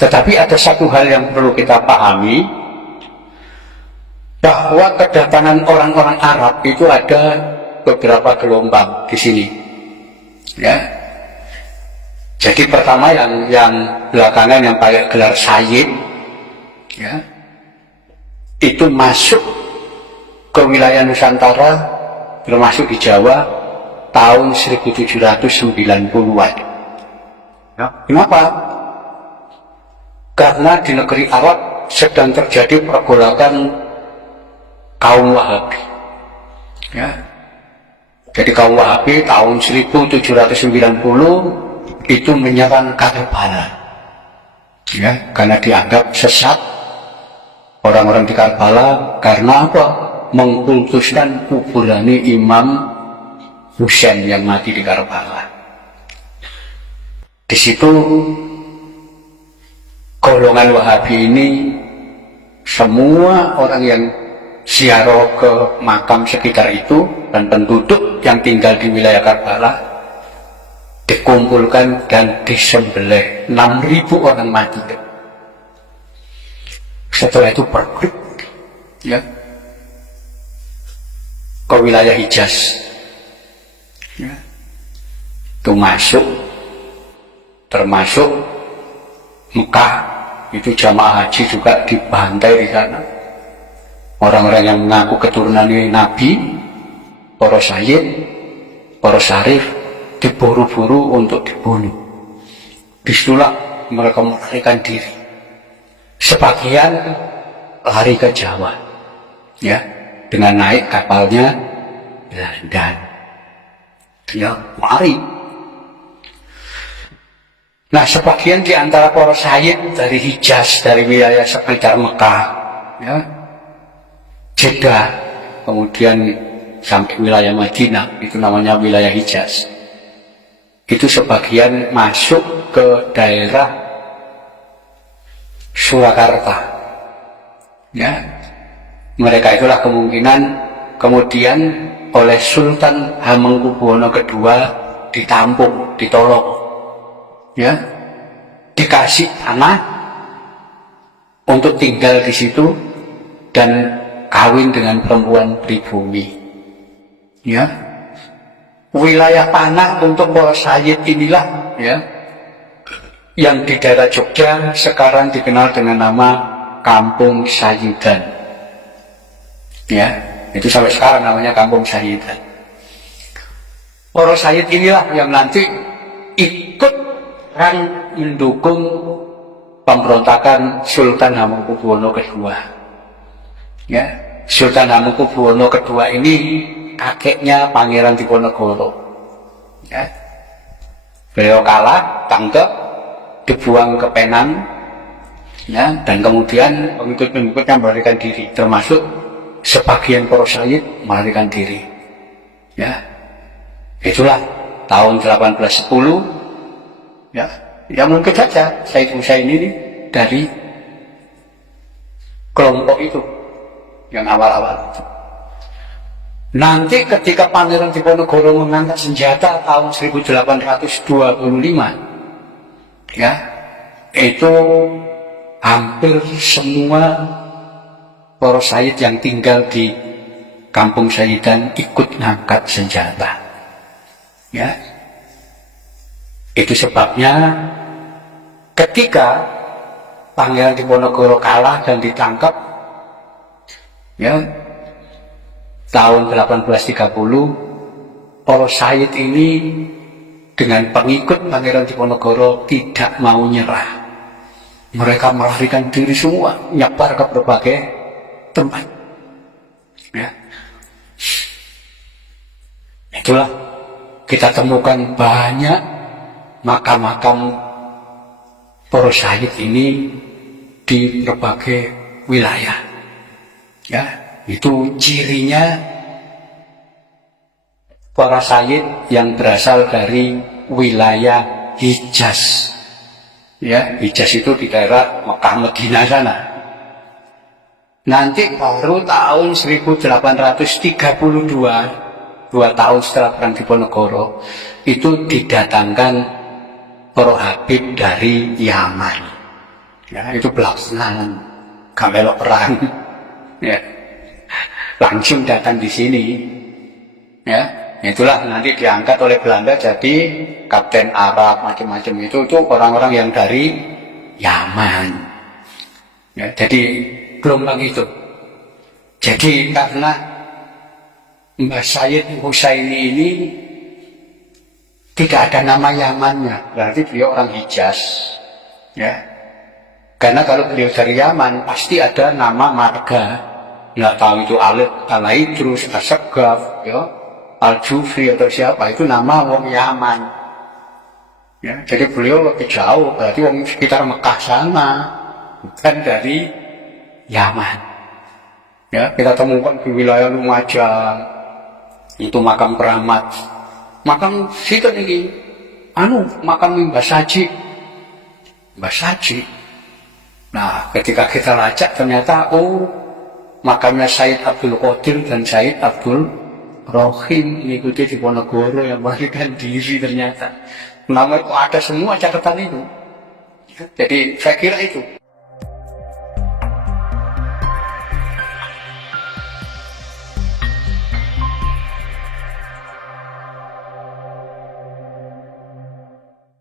Tetapi ada satu hal yang perlu kita pahami, bahwa kedatangan orang-orang Arab itu ada beberapa gelombang di sini. Ya. Jadi pertama yang belakangan yang pakai gelar Sayyid, ya, itu masuk ke wilayah Nusantara, termasuk di Jawa, tahun 1790-an. Ya. Kenapa? Karena di negeri Arab sedang terjadi pergolakan kaum Wahabi. Ya. Jadi kaum Wahabi tahun 1790 itu menyerang Karbala. Ya, karena dianggap sesat orang-orang di Karbala karena apa? Mengkultuskan kuburan Imam Husain yang mati di Karbala. Di situ golongan Wahabi ini, semua orang yang ziarah ke makam sekitar itu dan penduduk yang tinggal di wilayah Karbala dikumpulkan dan disembelih. 6.000 orang mati. Setelah itu pergi, ya, ke wilayah Hijaz, ya. Itu masuk, termasuk Mekah, itu jamaah haji juga dibantai di sana. Orang-orang yang mengaku keturunan Nabi, para sayyid, para syarif, diburu-buru untuk dibunuh. Disitulah mereka melarikan diri. Sebagian lari ke Jawa, ya, dengan naik kapalnya Belanda. Ya, lari. Nah, sebagian di antara para sayyid dari Hijaz, dari wilayah sekitar Mekah, ya, Jeddah, kemudian sampai wilayah Madinah, itu namanya wilayah Hijaz. Itu sebagian masuk ke daerah Surakarta. Ya, mereka itulah kemungkinan kemudian oleh Sultan Hamengkubuwono II ditampung, ditolong. Ya, dikasih tanah untuk tinggal di situ dan kawin dengan perempuan pribumi. Ya, wilayah tanah untuk para sayyid inilah, ya, yang di daerah Jogja sekarang dikenal dengan nama Kampung Sayyidan. Ya, itu sampai sekarang namanya Kampung Sayyidan. Para sayyid inilah yang nanti ikut mendukung pemberontakan Sultan Hamengkubuwono II. Ya, Sultan Hamengkubuwono II ini kakeknya Pangeran Diponegoro. Ya, beliau kalah, tangkap, dibuang ke Penang, ya, dan kemudian pengikut-pengikutnya melarikan diri, termasuk sebagian para sayyid melarikan diri. Ya, itulah tahun 1810. Ya, ya mungkin saja Sayyid Husain ini dari kelompok itu yang awal-awal. Nanti ketika Pangeran Diponegoro mengangkat senjata tahun 1825, ya, itu hampir semua para sayyid yang tinggal di Kampung Sayyidan ikut ngangkat senjata. Ya, itu sebabnya ketika Pangeran Diponegoro kalah dan ditangkap, ya, tahun 1830, para sayyid ini dengan pengikut Pangeran Diponegoro tidak mau nyerah. Mereka melarikan diri semua, nyebar ke berbagai tempat. Ya, itulah kita temukan banyak makam-makam para sayyid ini di berbagai wilayah. Ya, itu cirinya para sayyid yang berasal dari wilayah Hijaz. Ya, Hijaz itu di daerah Mekah Madinah sana. Nanti baru tahun 1832, 2 tahun setelah Perang Diponegoro, itu didatangkan para Habib dari Yaman. Ya, itu belakangan, gak melok perang. Ya, langsung datang di sini. Ya, itulah nanti diangkat oleh Belanda jadi kapten Arab macam-macam itu orang-orang yang dari Yaman. Ya, jadi gelombang itu. Jadi karena Mbah Sayyid Husaini ini tidak ada nama Yamannya, berarti beliau orang Hijaz. Ya, karena kalau beliau dari Yaman pasti ada nama marga. Nggak tahu itu Alif, Al-Idrus, As-Saggaf, ya, Al-Jufri atau siapa, itu nama wong Yaman. Ya, jadi beliau lebih jauh, berarti wong sekitar Mekah sana, bukan dari Yaman. Ya, kita temukan di wilayah Lumajang, itu makam keramat. Makam situ ini, makam Mbah Saji. Mbah Saji. Nah, ketika kita lacak ternyata, makamnya Said Abdul Qadir dan Said Abdul Rohim mengikuti di Ponorogo yang melarikan diri ternyata. Nama itu ada semua catatan itu. Jadi saya kira itu.